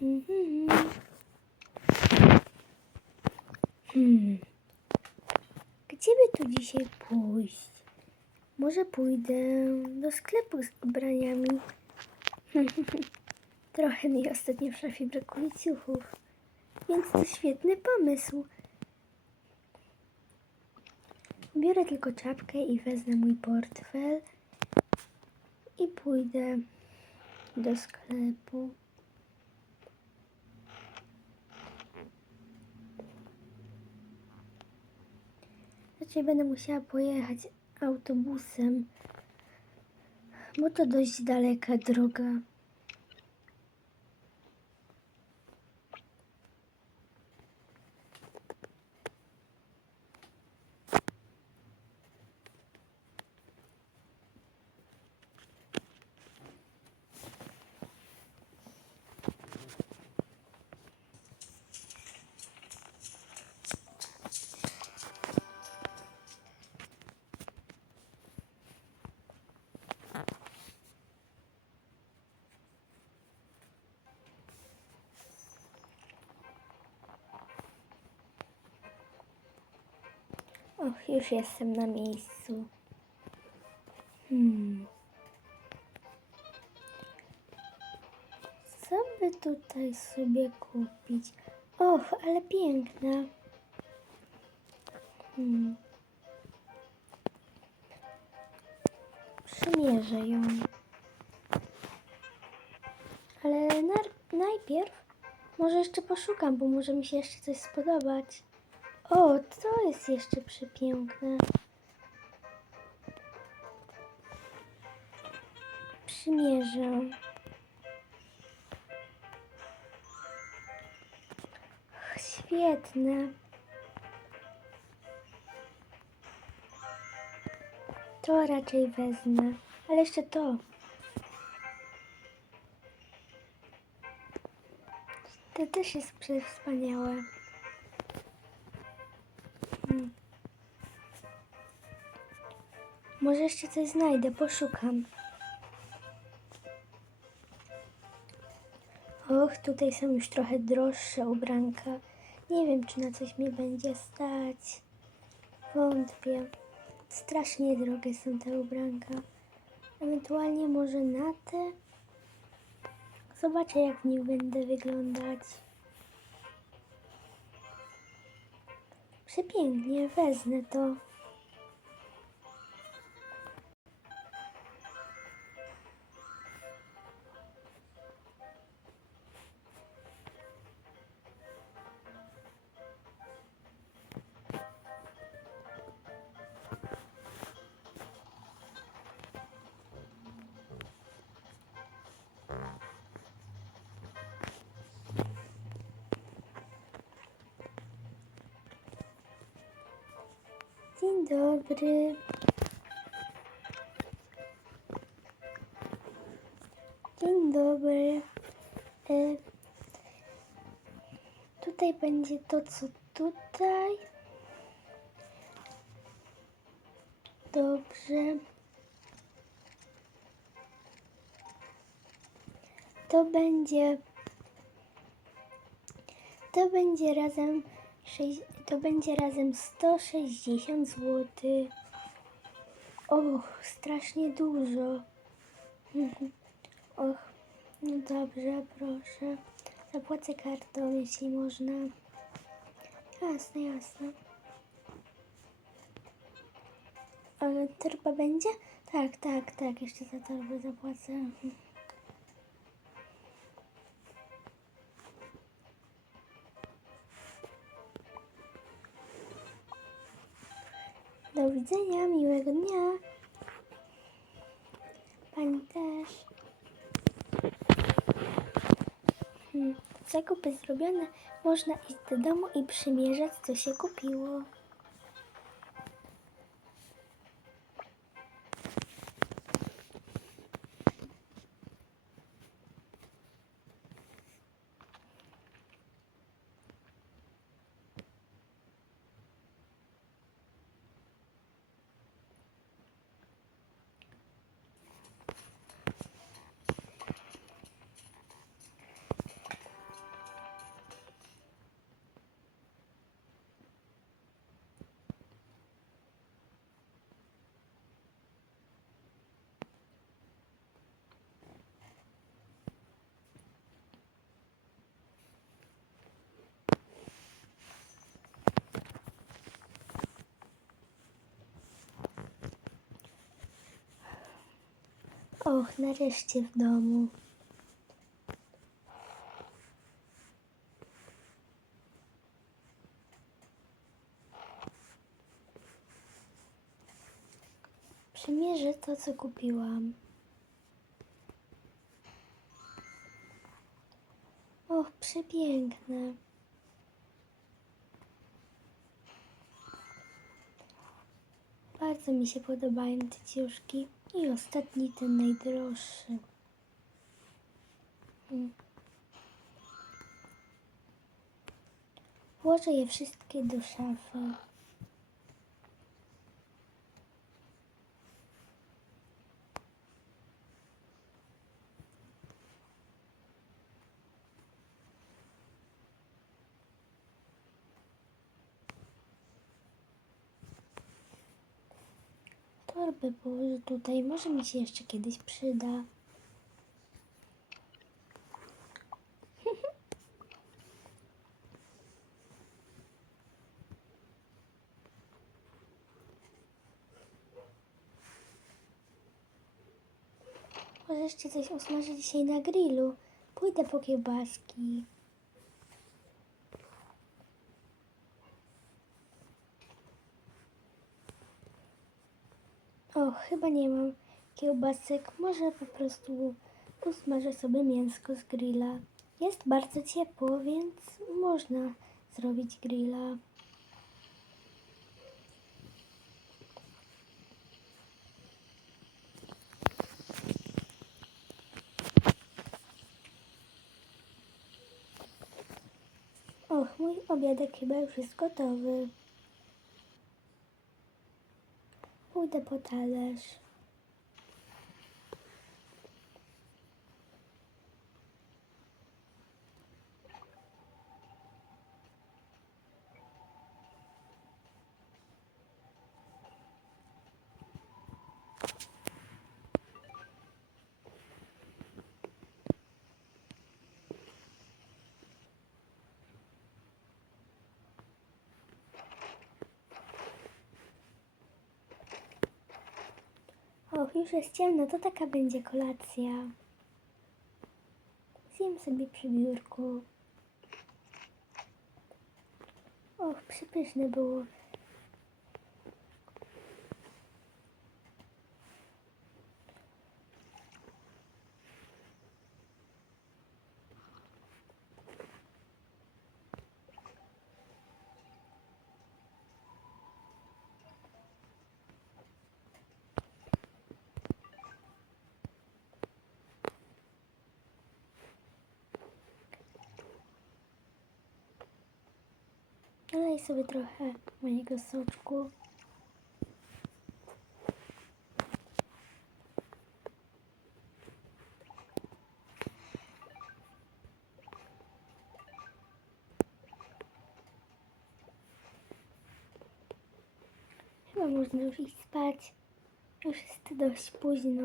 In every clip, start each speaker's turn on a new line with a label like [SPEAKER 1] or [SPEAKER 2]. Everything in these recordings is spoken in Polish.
[SPEAKER 1] Mhm. Hmm. Gdzie by tu dzisiaj pójść? Może pójdę do sklepu z ubraniami. Trochę mi ostatnio w szafie brakuje ciuchów, więc to świetny pomysł. Biorę tylko czapkę i wezmę mój portfel i pójdę do sklepu. Raczej będę musiała pojechać autobusem, bo to dość daleka droga. Och, już jestem na miejscu. Hmm. Co by tutaj sobie kupić? Och, ale piękna. Hmm. Przymierzę ją. Ale najpierw może jeszcze poszukam, bo może mi się jeszcze coś spodobać. O, to jest jeszcze przepiękne. Przymierzę. Świetne. To raczej wezmę, ale jeszcze to. To też jest przewspaniałe. Może jeszcze coś znajdę, poszukam. Och, tutaj są już trochę droższe ubranka. Nie wiem, czy na coś mi będzie stać. Wątpię. Strasznie drogie są te ubranka. Ewentualnie może na te? Zobaczę, jak w nich będę wyglądać. Przepięknie, wezmę to. Dobry. Dzień dobry. E, tutaj będzie to, co tutaj. Dobrze. To będzie. To będzie razem. sześć- To będzie razem 160 zł. Och, strasznie dużo. Och, no dobrze, proszę. Zapłacę kartą, jeśli można. Jasne, jasne. Ale torba będzie? Tak, tak, tak. Jeszcze za torbę zapłacę. widzenia, miłego dnia. Pani też. Hmm, zakupy zrobione. Można iść do domu i przymierzać, co się kupiło. Och, nareszcie w domu. Przymierzę to, co kupiłam. Och, przepiękne. Bardzo mi się podobają te ciuszki. I ostatni, ten najdroższy. Mm. Włożę je wszystkie do szafy. Torbę położę tutaj. Może mi się jeszcze kiedyś przyda. Może jeszcze coś usmażę dzisiaj na grillu. Pójdę po kiełbaski. Chyba nie mam kiełbasek. Może po prostu usmażę sobie mięsko z grilla. Jest bardzo ciepło, więc można zrobić grilla. Och, mój obiadek chyba już jest gotowy. Pójdę po Już jest ciemno, to taka będzie kolacja. Zjem sobie przy biurku. Och, przepyszne było. Nalej sobie trochę mojego soczku. Chyba można już iść spać. Już jest dość późno.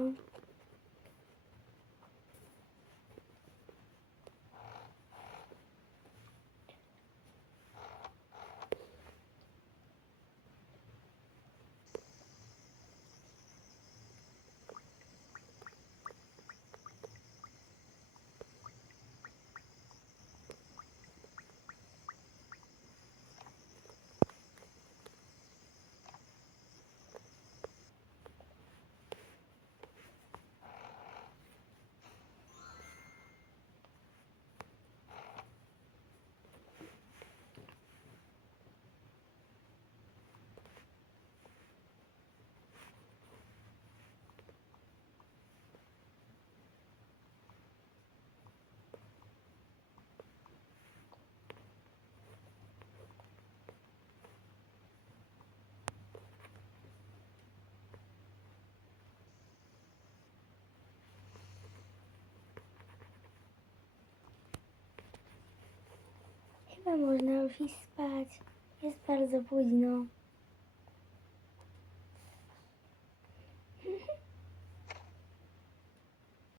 [SPEAKER 1] Chyba można już iść spać. Jest bardzo późno.